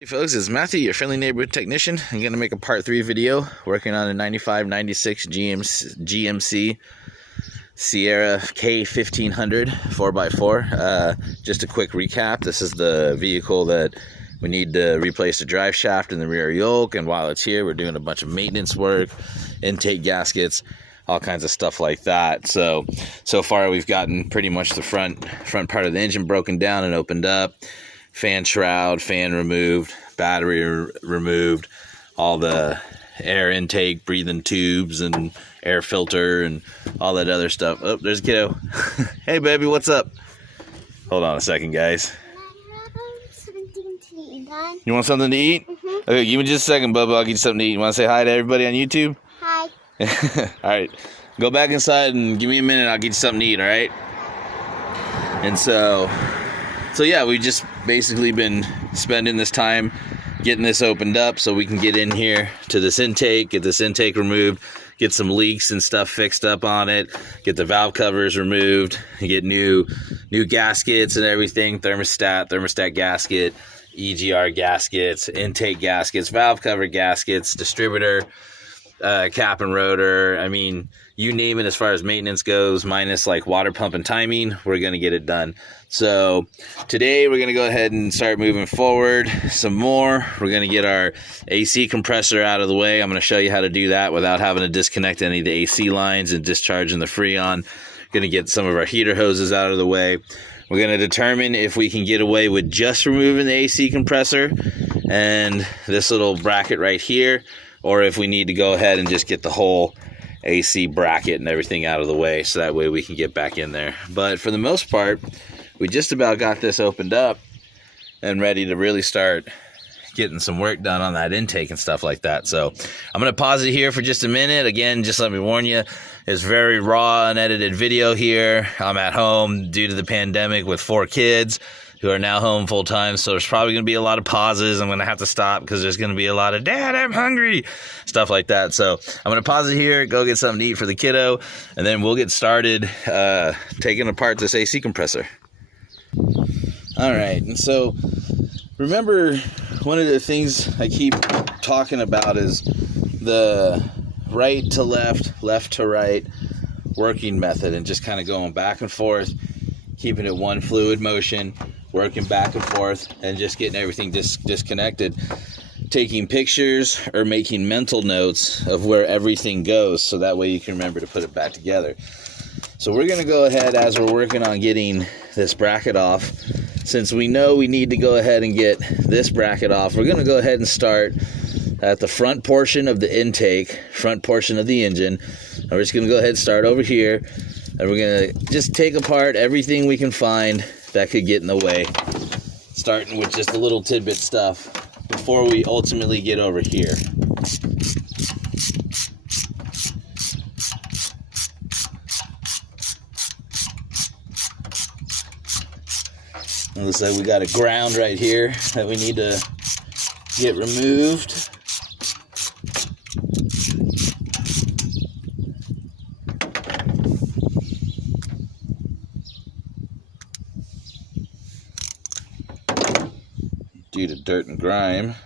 Hey folks, it's Matthew, your friendly neighborhood technician. I'm going to make a part 3 video working on a 95-96 GMC Sierra K1500 4x4. Just a quick recap. This is the vehicle that we need to replace the drive shaft and the rear yoke, and while it's here, we're doing a bunch of maintenance work, intake gaskets, all kinds of stuff like that. So far we've gotten pretty much the front part of the engine broken down and opened up. Fan shroud, fan removed, battery removed, all the air intake, breathing tubes, and air filter, and all that other stuff. Oh, there's a kiddo. Hey, baby, what's up? Hold on a second, guys. You want something to eat? Mm-hmm. Okay, give me just a second, Bubba. I'll get you something to eat. You want to say hi to everybody on YouTube? Hi. All right. Go back inside and give me a minute. I'll get you something to eat, all right? And so yeah, we've just basically been spending this time getting this opened up so we can get in here to this intake, get this intake removed, get some leaks and stuff fixed up on it, get the valve covers removed, get new gaskets and everything, thermostat gasket, EGR gaskets, intake gaskets, valve cover gaskets, distributor, cap and rotor. I mean, you name it as far as maintenance goes, minus like water pump and timing, we're going to get it done. So today we're going to go ahead and start moving forward some more. We're going to get our AC compressor out of the way. I'm going to show you how to do that without having to disconnect any of the AC lines and discharging the Freon. Going to get some of our heater hoses out of the way. We're going to determine if we can get away with just removing the AC compressor and this little bracket right here, or if we need to go ahead and just get the whole AC bracket and everything out of the way, so that way we can get back in there. But for the most part, we just about got this opened up and ready to really start getting some work done on that intake and stuff like that. So I'm going to pause it here for just a minute. Again, just let me warn you, it's very raw, unedited video here. I'm at home due to the pandemic with 4 kids who are now home full time, so there's probably going to be a lot of pauses. I'm going to have to stop because there's going to be a lot of "Dad, I'm hungry," stuff like that. So I'm going to pause it here, go get something to eat for the kiddo, and then we'll get started taking apart this AC compressor. All right, and so remember, one of the things I keep talking about is the right to left, left to right working method, and just kind of going back and forth, keeping it one fluid motion, working back and forth, and just getting everything disconnected, taking pictures or making mental notes of where everything goes, so that way you can remember to put it back together. So we're going to go ahead, as we're working on getting this bracket off, since we know we need to go ahead and get this bracket off, we're going to go ahead and start at the front portion of the intake, front portion of the engine. And we're just going to go ahead and start over here, and we're going to just take apart everything we can find that could get in the way, starting with just the little tidbit stuff before we ultimately get over here. It looks like we got a ground right here that we need to get removed. Due to dirt and grime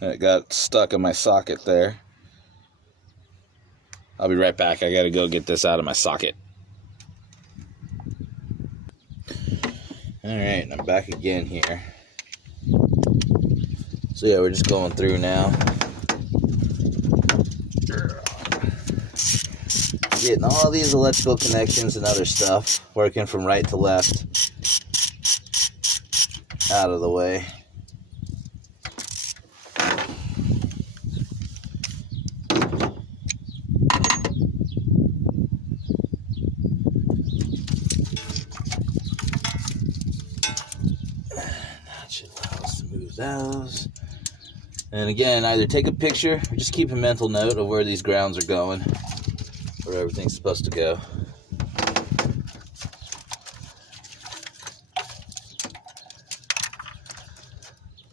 that got stuck in my socket there. I'll be right back. I gotta go get this out of my socket. Alright, I'm back again here. So yeah, we're just going through now. Getting all these electrical connections and other stuff, working from right to left, out of the way. Those. And again, either take a picture or just keep a mental note of where these grounds are going, where everything's supposed to go.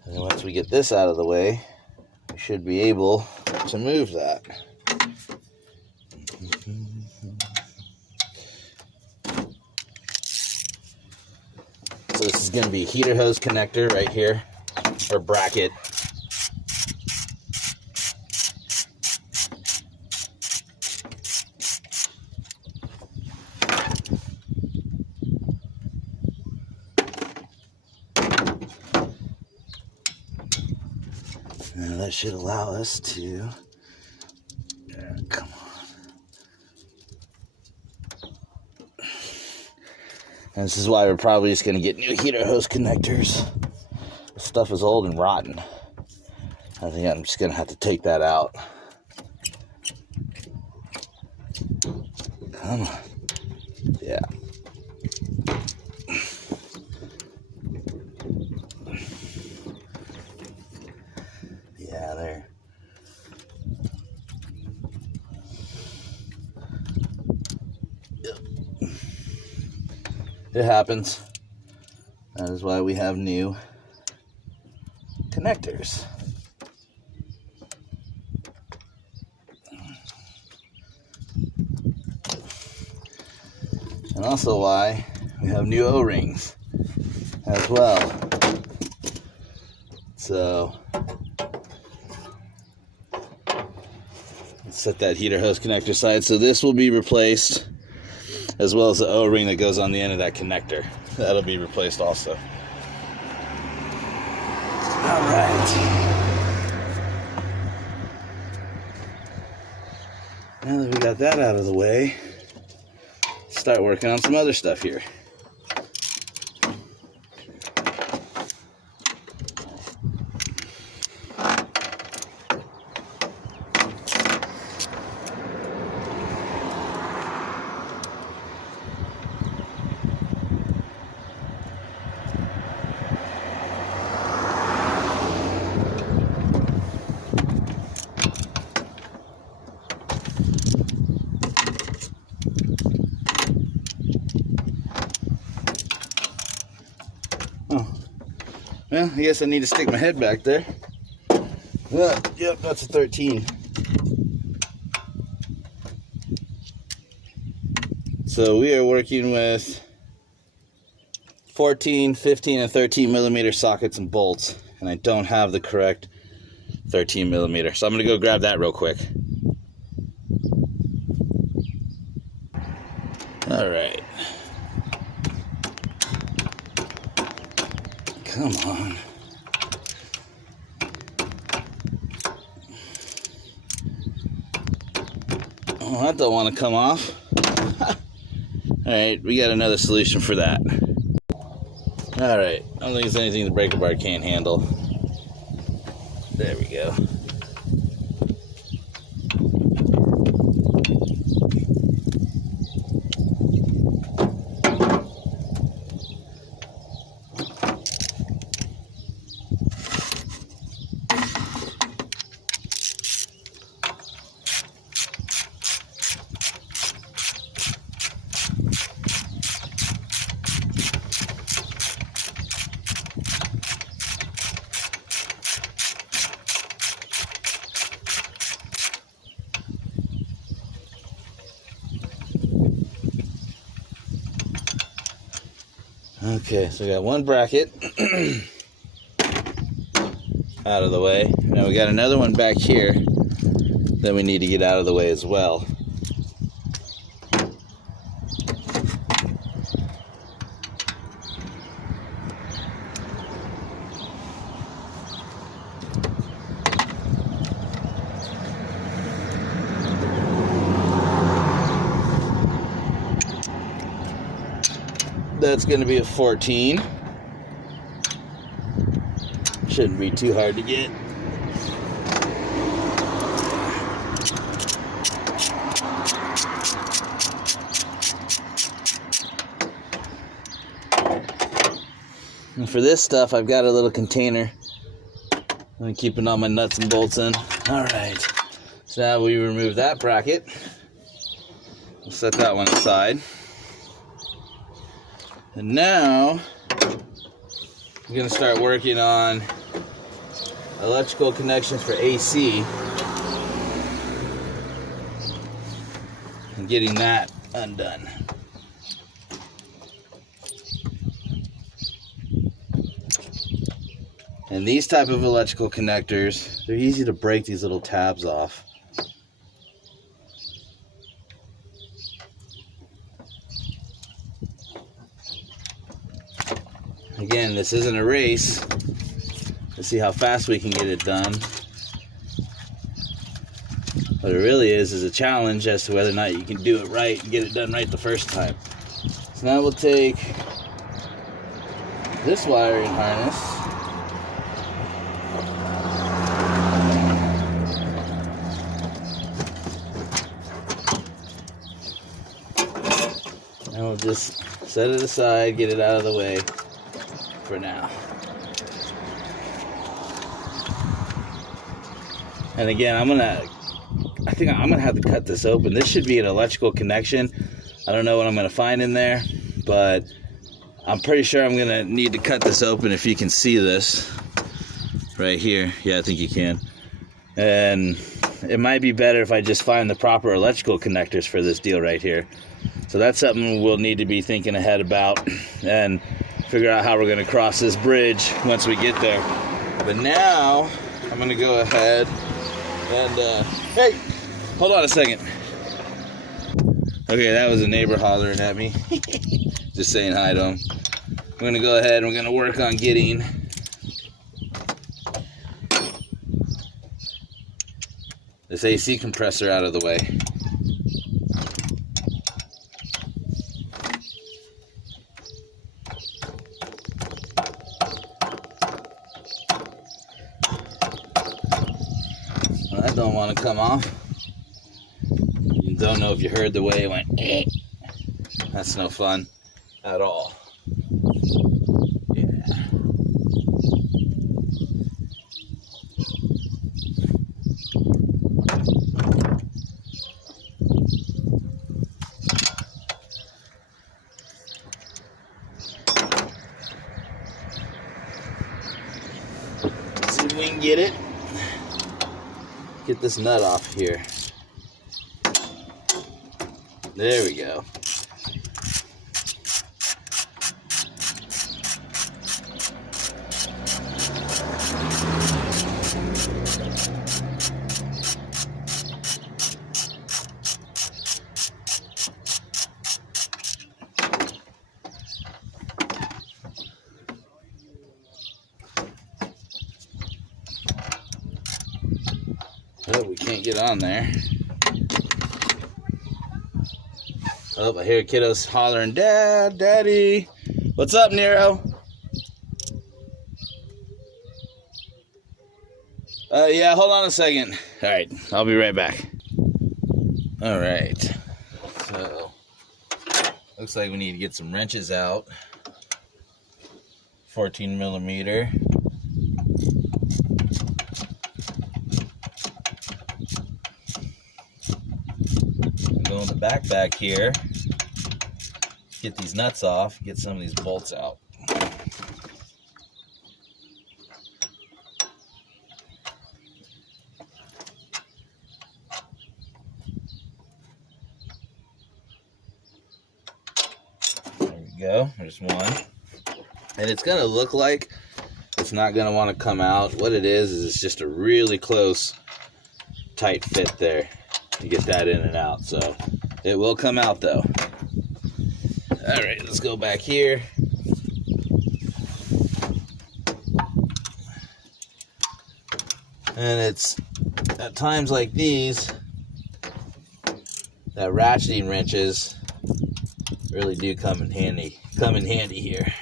And then once we get this out of the way, we should be able to move that. So this is going to be a heater hose connector right here, or bracket. Now that should allow us to, come on. And this is why we're probably just going to get new heater hose connectors. This stuff is old and rotten. I think I'm just going to have to take that out. Come on. Yeah. Yeah, there. Yep. It happens. That is why we have new connectors. And also why we have new O-rings as well. So let's set that heater hose connector aside. So this will be replaced, as well as the O-ring that goes on the end of that connector. That'll be replaced also. All right. Now that we got that out of the way, start working on some other stuff here. Well, I guess I need to stick my head back there. Yep, that's a 13. So we are working with 14, 15, and 13 millimeter sockets and bolts, and I don't have the correct 13 millimeter. So I'm going to go grab that real quick. All right. Come on. Oh, that don't want to come off. Alright, we got another solution for that. Alright, I don't think there's anything the breaker bar can't handle. There we go. Okay, so we got one bracket out of the way. Now we got another one back here that we need to get out of the way as well. That's going to be a 14. Shouldn't be too hard to get. And for this stuff, I've got a little container. I'm keeping all my nuts and bolts in. All right. So now we remove that bracket. We'll set that one aside. And now, I'm going to start working on electrical connections for AC and getting that undone. And these type of electrical connectors, they're easy to break these little tabs off. Again, this isn't a race to see how fast we can get it done. What it really is a challenge as to whether or not you can do it right and get it done right the first time. So now we'll take this wiring harness, and we'll just set it aside, get it out of the way for now. And again, I think I'm gonna have to cut this open. This should be an electrical connection. I don't know what I'm gonna find in there, but I'm pretty sure I'm gonna need to cut this open. If you can see this right here. Yeah, I think you can. And it might be better if I just find the proper electrical connectors for this deal right here. So that's something we'll need to be thinking ahead about and figure out how we're gonna cross this bridge once we get there. But now I'm gonna go ahead and hey, hold on a second. Okay, that was a neighbor hollering at me. Just saying hi to him. We're gonna go ahead and we're gonna work on getting this AC compressor out of the way. Well, that don't want to come off. You don't know if you heard the way it went. That's no fun at all. Yeah. See if we can get it. Get this nut off here. There we go. Oh, we can't get on there. Oh, I hear kiddos hollering, Dad, Daddy. What's up, Nero? Yeah, hold on a second. All right, I'll be right back. All right. So, looks like we need to get some wrenches out. 14 millimeter. Go in the back here, get these nuts off, get some of these bolts out. There we go, there's one. And it's gonna look like it's not gonna want to come out. What it is it's just a really close, tight fit there to get that in and out. So it will come out though. All right, let's go back here. And it's at times like these that ratcheting wrenches really do come in handy here.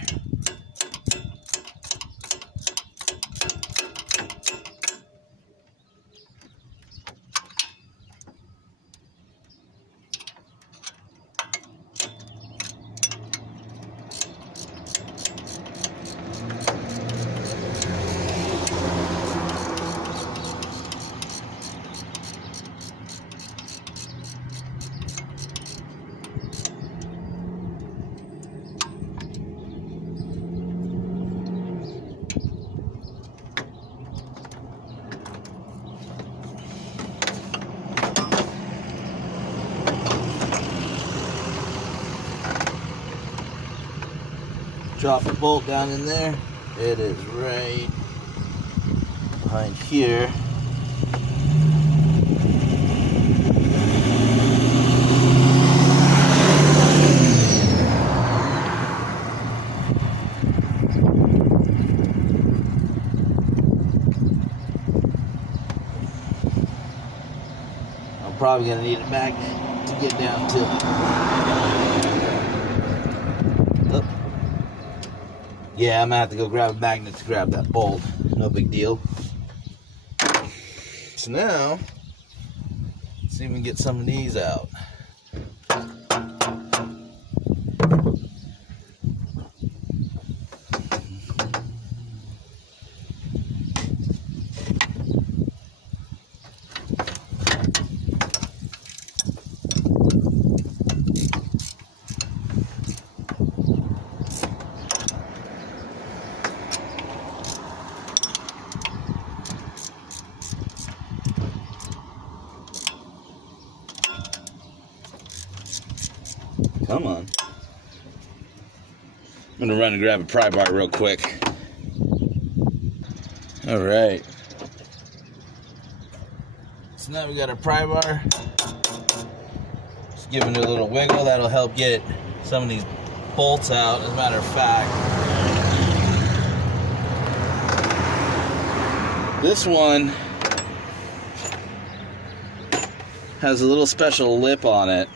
Drop the bolt down in there. It is right behind here. probably gonna need a magnet to get down to it. Oh. Yeah, I'm gonna have to go grab a magnet to grab that bolt. No big deal. So now, let's see if we can get some of these out. Come on. I'm gonna run and grab a pry bar real quick. All right. So now we got our pry bar. Just giving it a little wiggle. That'll help get some of these bolts out. As a matter of fact, this one has a little special lip on it.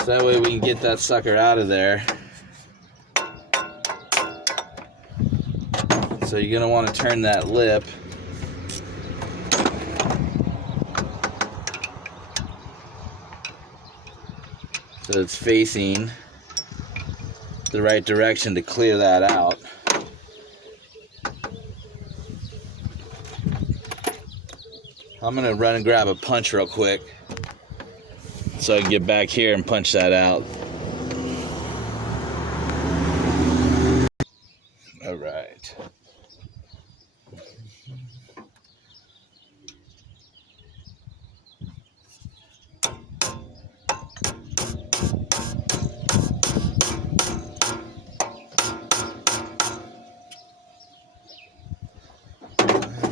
So that way we can get that sucker out of there. So you're going to want to turn that lip. So it's facing the right direction to clear that out. I'm going to run and grab a punch real quick so I can get back here and punch that out. All right.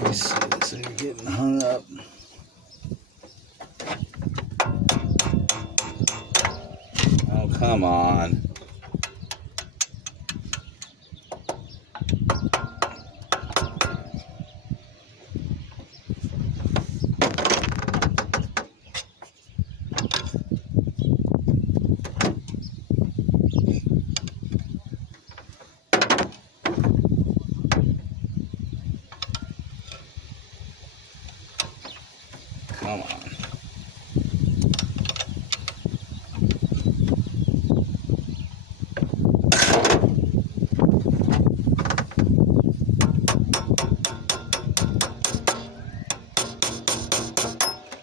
Let's see, looks like we're getting hung up. Oh, come on. Come on.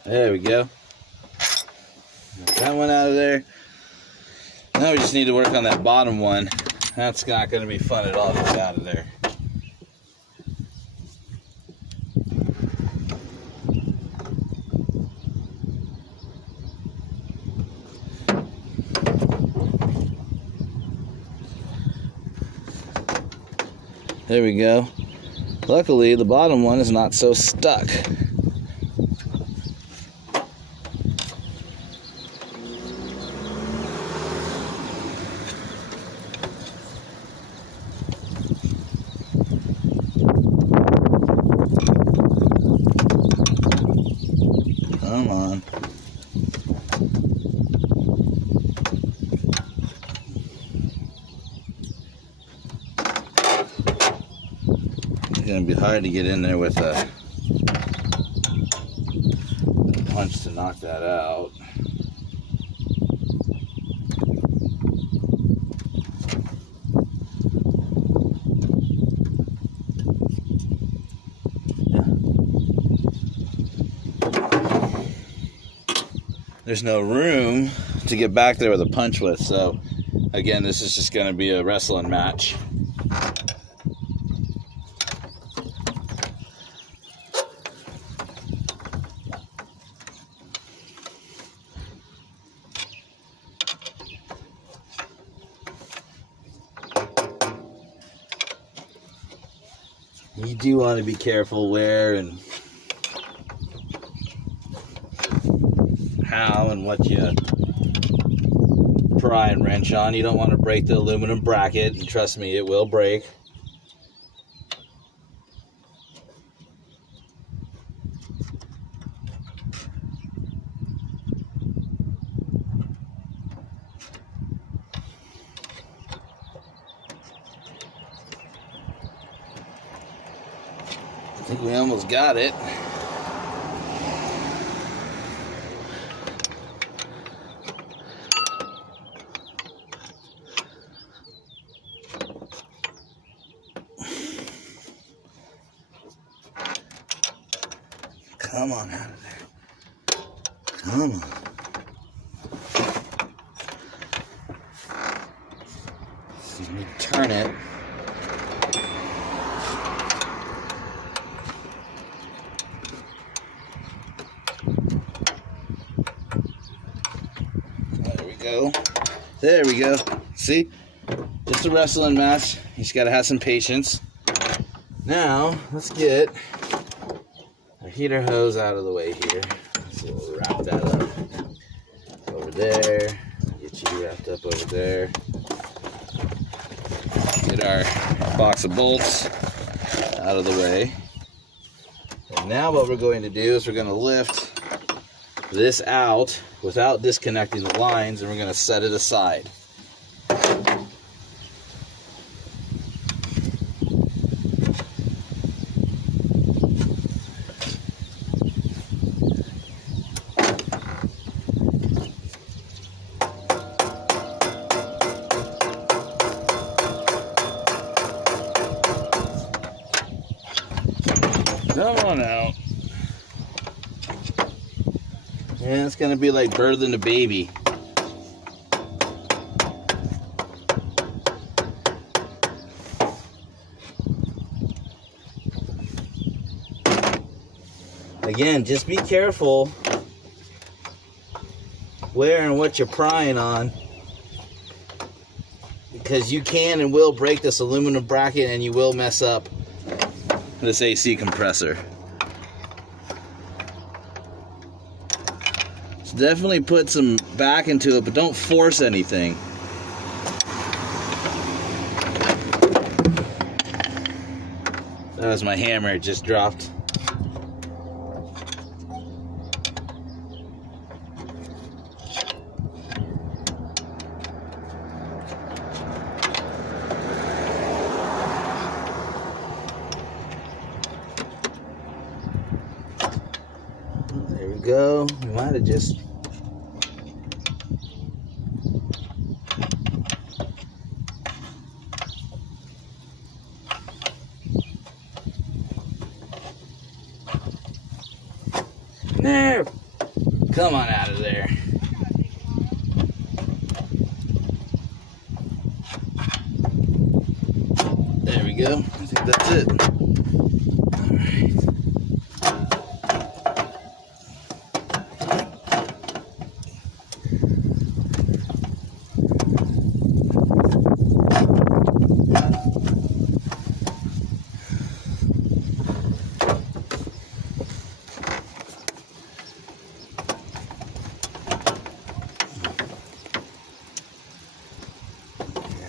There we go. Got that one out of there. Now we just need to work on that bottom one. That's not going to be fun at all to get out of there. There we go. Luckily, the bottom one is not so stuck. Come on. It's gonna be hard to get in there with a punch to knock that out. There's no room to get back there with a punch with, so again, this is just going to be a wrestling match. You do want to be careful where and how and what you pry and wrench on. You don't want to break the aluminum bracket, and trust me, it will break. think we almost got it. Come on out of there. Come on. So you turn it. There we go. There we go. See? It's a wrestling match. You just gotta have some patience. Now, let's get our heater hose out of the way here. So we'll wrap that up over there. Get you wrapped up over there. Get our box of bolts out of the way. And now what we're going to do is we're going to lift this out without disconnecting the lines, and we're going to set it aside. Come on out. Yeah, it's gonna be like birthing a baby. Again, just be careful where and what you're prying on, because you can and will break this aluminum bracket and you will mess up this AC compressor. So definitely put some back into it, but don't force anything. That was my hammer, it just dropped. There we go. We might have just... No! Come on out of there. There we go. I think that's it. Alright.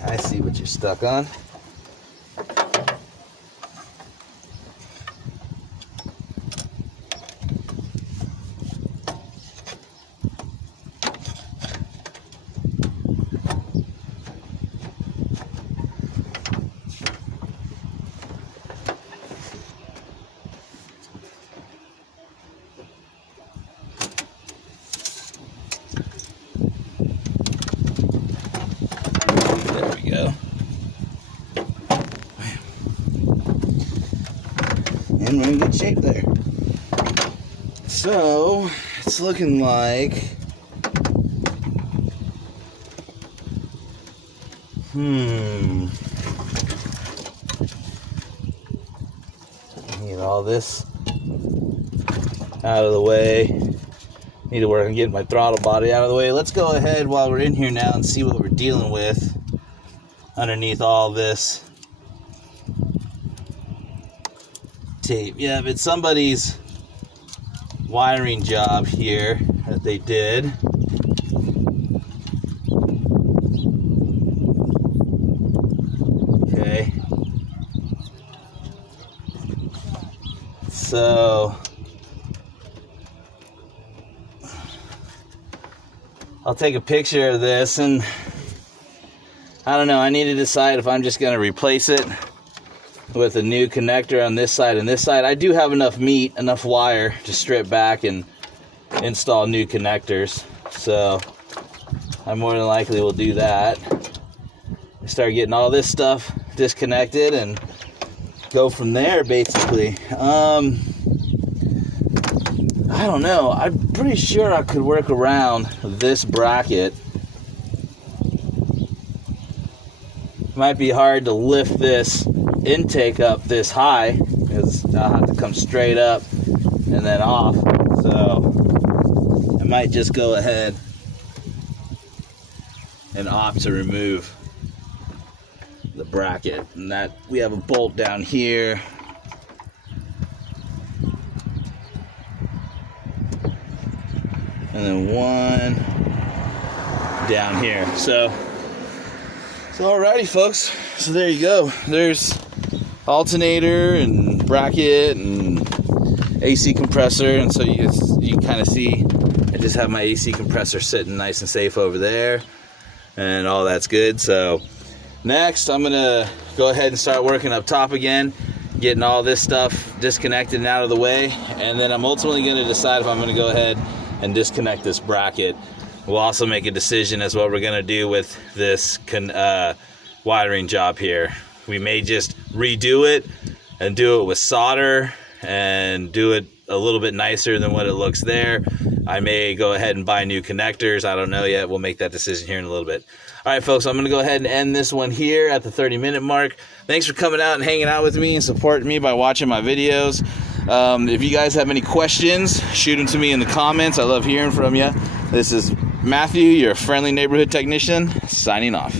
I see what you're stuck on. Go. And we're in good shape there. So it's looking like need all this out of the way. Need to work on getting my throttle body out of the way. Let's go ahead while we're in here now and see what we're dealing with underneath all this tape. Yeah, it's somebody's wiring job here that they did. Okay. So I'll take a picture of this, and I don't know, I need to decide if I'm just going to replace it with a new connector on this side and this side. I do have enough meat, enough wire to strip back and install new connectors. So I more than likely will do that. Start getting all this stuff disconnected and go from there, basically. I don't know. I'm pretty sure I could work around this bracket. Might be hard to lift this intake up this high because I'll have to come straight up and then off. So I might just go ahead and opt to remove the bracket. And that we have a bolt down here. And then one down here. So alrighty, folks. So there you go. There's alternator and bracket and AC compressor. And so you kind of see I just have my AC compressor sitting nice and safe over there. And all that's good. So next, I'm going to go ahead and start working up top again, getting all this stuff disconnected and out of the way. And then I'm ultimately going to decide if I'm going to go ahead and disconnect this bracket. We'll also make a decision as what we're going to do with this wiring job here. We may just redo it and do it with solder and do it a little bit nicer than what it looks there. I may go ahead and buy new connectors. I don't know yet. We'll make that decision here in a little bit. All right, folks, I'm going to go ahead and end this one here at the 30-minute mark. Thanks for coming out and hanging out with me and supporting me by watching my videos. If you guys have any questions, shoot them to me in the comments. I love hearing from you. This is Matthew, your friendly neighborhood technician, signing off.